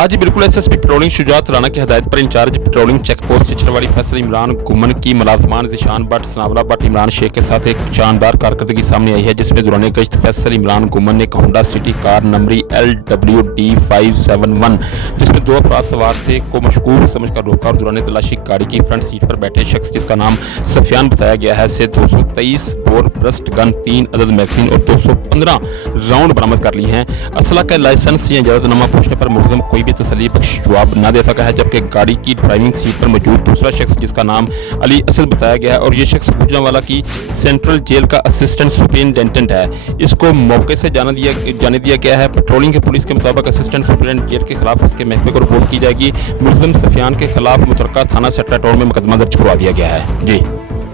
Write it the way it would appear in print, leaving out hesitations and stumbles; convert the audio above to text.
आज बिल्कुल SSP patrolling Shujaat Rana की हदायत पर in charge patrolling check post Chichrwari Faisal Imran Guman की मुलाजमान ज़ीशान भट्ट सनावला भट्ट इमरान शेख के साथ एक शानदार कारकर्दगी सामने आई है, जिसमें दौरान गश्त फैसल इमरान गुमन ने एक होंडा सिटी कार नंबरी LWD571 जिसमें 2 अफराद सवार थे को मशकूक समझकर रोका और दौरान तलाशी गाड़ी की फ्रंट सीट पर बैठे शख्स जिसका नाम सफियान बताया गया है से 223 बोर ब्रस्ट गन, 3 अदद मैगजीन और 215 राउंड बरामद कर लिए हैं। असला का लाइसेंस या इजाजतनामा पूछने पर मुलजिम कोई भी तसल्ली बख्श जवाब न दे सका है, जबकि गाड़ी की ड्राइविंग सीट पर मौजूद दूसरा शख्स जिसका नाम अली असद बताया गया है और ये शख्स गुजरांवाला की सेंट्रल जेल का असिस्टेंट सुपरिटेंडेंट है। इसको मौके से जाने दिया गया है। पेट्रोलिंग की पुलिस के मुताबिक असिस्टेंट सुपरिटेंडेंट जेल के खिलाफ इसके महकमे को रिपोर्ट की जाएगी। मुलजिम सफियान के खिलाफ मुतलका थाना सेक्रेटरी में मुकदमा दर्ज करवा दिया गया है। जी।